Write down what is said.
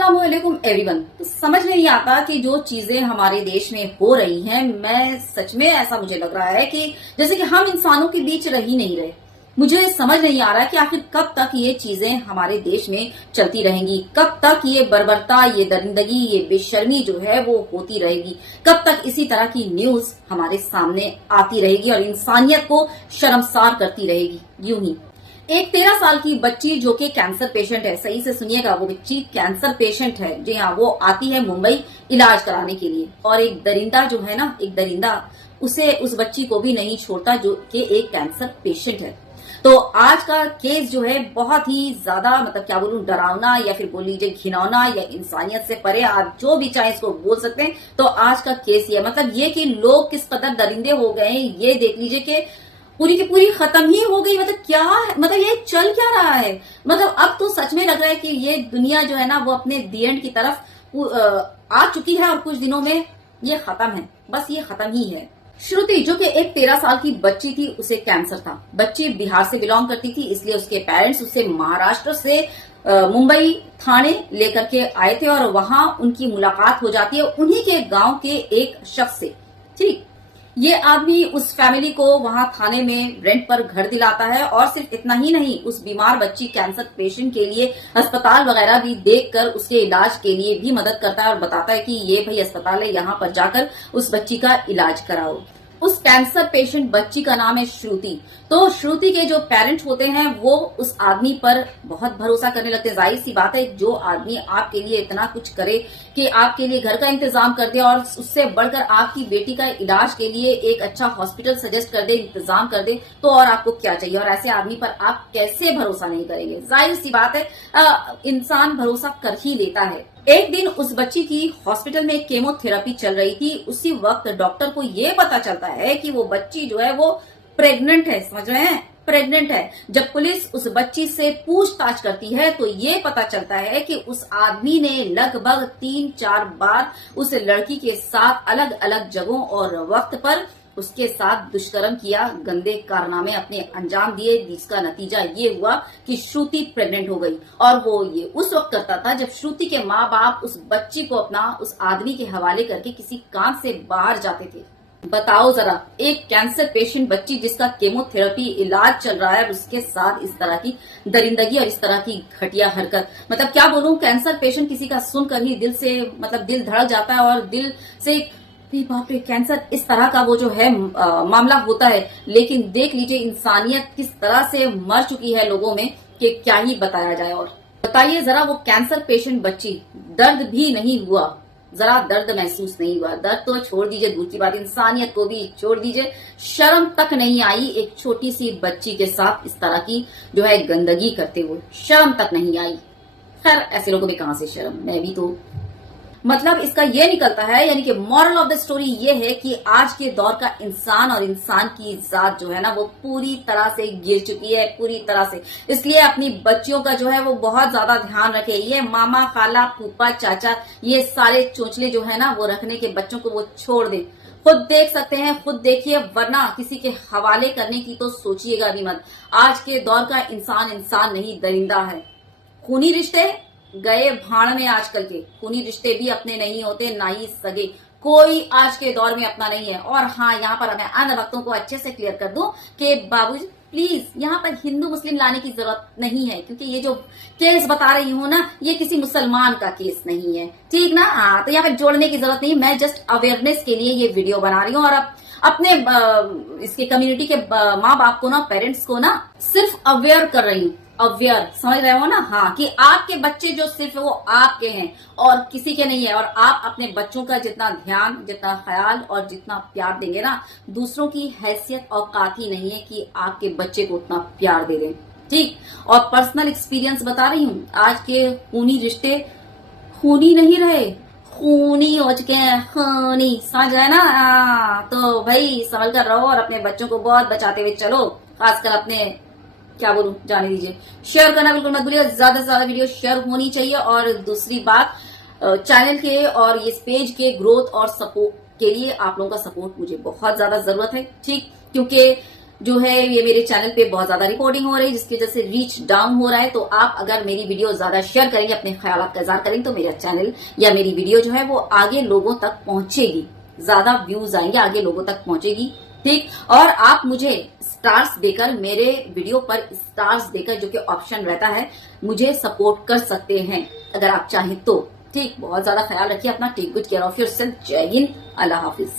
अस्सलामुअलैकुम एवरीवन। तो समझ में नहीं आता कि जो चीजें हमारे देश में हो रही हैं, मैं सच में ऐसा मुझे लग रहा है कि जैसे कि हम इंसानों के बीच रह ही नहीं रहे। मुझे समझ नहीं आ रहा है कि आखिर कब तक ये चीजें हमारे देश में चलती रहेंगी, कब तक ये बर्बरता, ये दरिंदगी, ये बेशर्मी जो है वो होती रहेगी, कब तक इसी तरह की न्यूज हमारे सामने आती रहेगी और इंसानियत को शर्मसार करती रहेगी। यूं ही एक 13 साल की बच्ची जो कि कैंसर पेशेंट है, सही से सुनिएगा, वो बच्ची कैंसर पेशेंट है। जी हाँ, वो आती है मुंबई इलाज कराने के लिए और एक दरिंदा जो है ना, एक दरिंदा उसे उस बच्ची को भी नहीं छोड़ता जो कि एक कैंसर पेशेंट है। तो आज का केस जो है बहुत ही ज्यादा, मतलब क्या बोलूं, डरावना या फिर बोल लीजिए घिनौना या इंसानियत से परे, आप जो भी चाहे इसको बोल सकते हैं। तो आज का केस ये, मतलब ये कि लोग किस कदर दरिंदे हो गए हैं, ये देख लीजिए कि पूरी की पूरी खत्म ही हो गई। मतलब क्या है, मतलब ये चल क्या रहा है। मतलब अब तो सच में लग रहा है कि ये दुनिया जो है ना वो अपने दी एंड की तरफ आ चुकी है और कुछ दिनों में ये खत्म है, बस ये खत्म ही है। श्रुति जो कि एक 13 साल की बच्ची थी, उसे कैंसर था। बच्ची बिहार से बिलोंग करती थी, इसलिए उसके पेरेंट्स उसे महाराष्ट्र से मुंबई थाने लेकर के आए थे और वहां उनकी मुलाकात हो जाती है उन्हीं के गांव के एक शख्स से। ठीक, ये आदमी उस फैमिली को वहां थाने में रेंट पर घर दिलाता है और सिर्फ इतना ही नहीं, उस बीमार बच्ची कैंसर पेशेंट के लिए अस्पताल वगैरह भी देखकर उसके इलाज के लिए भी मदद करता है और बताता है कि ये भाई अस्पताल है, यहाँ पर जाकर उस बच्ची का इलाज कराओ। उस कैंसर पेशेंट बच्ची का नाम है श्रुति। तो श्रुति के जो पेरेंट्स होते हैं वो उस आदमी पर बहुत भरोसा करने लगते हैं। जाहिर सी बात है, जो आदमी आपके लिए इतना कुछ करे कि आपके लिए घर का इंतजाम कर दे और उससे बढ़कर आपकी बेटी का इलाज के लिए एक अच्छा हॉस्पिटल सजेस्ट कर दे, इंतजाम कर दे, तो और आपको क्या चाहिए। और ऐसे आदमी पर आप कैसे भरोसा नहीं करेंगे। जाहिर सी बात है, इंसान भरोसा कर ही लेता है। एक दिन उस बच्ची की हॉस्पिटल में केमोथेरेपी चल रही थी। उसी वक्त डॉक्टर को ये पता चलता है कि वो बच्ची जो है वो प्रेग्नेंट है। समझ रहे हैं, प्रेग्नेंट है। जब पुलिस उस बच्ची से पूछताछ करती है तो ये पता चलता है कि उस आदमी ने लगभग 3-4 बार उस लड़की के साथ अलग अलग जगहों और वक्त पर उसके साथ दुष्कर्म किया, गंदे कारनामे अपने अंजाम दिए, जिसका नतीजा ये हुआ कि श्रुति प्रेग्नेंट हो गई। और वो ये उस वक्त करता था जब श्रुति के माँ बाप उस बच्ची को अपना उस आदमी के हवाले करके किसी काम से बाहर जाते थे। बताओ जरा, एक कैंसर पेशेंट बच्ची जिसका केमोथेरेपी इलाज चल रहा है, उसके साथ इस तरह की दरिंदगी और इस तरह की घटिया हरकत। मतलब क्या बोलूं, कैंसर पेशेंट किसी का सुनकर ही दिल से, मतलब दिल धड़क जाता है और दिल से बाप रे, कैंसर इस तरह का वो जो है मामला होता है। लेकिन देख लीजिए इंसानियत किस तरह से मर चुकी है लोगों में कि क्या ही बताया जाए। और बताइए जरा, वो कैंसर पेशेंट बच्ची, दर्द भी नहीं हुआ, जरा दर्द महसूस नहीं हुआ। दर्द तो छोड़ दीजिए, दूर की बात, इंसानियत को भी छोड़ दीजिए, शर्म तक नहीं आई एक छोटी सी बच्ची के साथ इस तरह की जो है गंदगी करते हुए, शर्म तक नहीं आई। खैर, ऐसे लोगों में कहां से शर्म, मैं भी तो, मतलब इसका ये निकलता है, यानी कि मॉरल ऑफ द स्टोरी ये है कि आज के दौर का इंसान और इंसान की जात जो है ना वो पूरी तरह से गिर चुकी है, पूरी तरह से। इसलिए अपनी बच्चियों का जो है वो बहुत ज्यादा ध्यान रखे। ये मामा, खाला, फूफा, चाचा, ये सारे चोंचले जो है ना वो रखने के बच्चों को वो छोड़ दें। खुद देख सकते हैं, खुद देखिए, वरना किसी के हवाले करने की तो सोचिएगा भी मत। आज के दौर का इंसान इंसान नहीं, दरिंदा है। खूनी रिश्ते गए भाड़ में। आजकल के खूनी रिश्ते भी अपने नहीं होते, ना ही सगे, कोई आज के दौर में अपना नहीं है। और हाँ, यहाँ पर मैं अन्य वक्तों को अच्छे से क्लियर कर दूं कि बाबूजी प्लीज यहाँ पर हिंदू मुस्लिम लाने की जरूरत नहीं है, क्योंकि ये जो केस बता रही हूँ ना, ये किसी मुसलमान का केस नहीं है, ठीक ना। हाँ, तो यहाँ पर जोड़ने की जरूरत नहीं, मैं जस्ट अवेयरनेस के लिए ये वीडियो बना रही हूँ और अब अपने इसके कम्युनिटी के माँ बाप को ना, पेरेंट्स को ना सिर्फ अवेयर कर रही हूँ। अवेयर, समझ रहे हो ना। हाँ, कि आपके बच्चे जो सिर्फ वो आपके हैं और किसी के नहीं है। और आप अपने बच्चों का जितना ध्यान, जितना ख्याल और जितना प्यार देंगे ना, दूसरों की हैसियत औकात ही नहीं है कि आपके बच्चे को उतना प्यार दे दें, ठीक। और पर्सनल एक्सपीरियंस बता रही हूँ, आज के खूनी रिश्ते खूनी नहीं रहे, खूनी हो चुके हैं, खूनी, समझ रहे ना। तो भाई समझ कर रहो और अपने बच्चों को बहुत बचाते हुए चलो, खासकर अपने, क्या बोलूं, जाने दीजिए। शेयर करना बिल्कुल मत भूलिए, ज्यादा से ज्यादा वीडियो शेयर होनी चाहिए। और दूसरी बात, चैनल के और इस पेज के ग्रोथ और सपोर्ट के लिए आप लोगों का सपोर्ट मुझे बहुत ज्यादा जरूरत है, ठीक। क्योंकि जो है ये मेरे चैनल पे बहुत ज्यादा रिपोर्टिंग हो रही है, जिसकी वजह से रीच डाउन हो रहा है। तो आप अगर मेरी वीडियो ज्यादा शेयर करेंगे, अपने ख्यालात का इजहार करेंगे, तो मेरा चैनल या मेरी वीडियो जो है वो आगे लोगों तक पहुंचेगी, ज्यादा व्यूज आएंगे, आगे लोगों तक पहुंचेगी। ठीक, और आप मुझे स्टार्स देकर, मेरे वीडियो पर स्टार्स देकर, जो कि ऑप्शन रहता है, मुझे सपोर्ट कर सकते हैं अगर आप चाहें तो। ठीक, बहुत ज्यादा ख्याल रखिए अपना। Take good care of yourself. जय हिंद, अल्लाह हाफिज।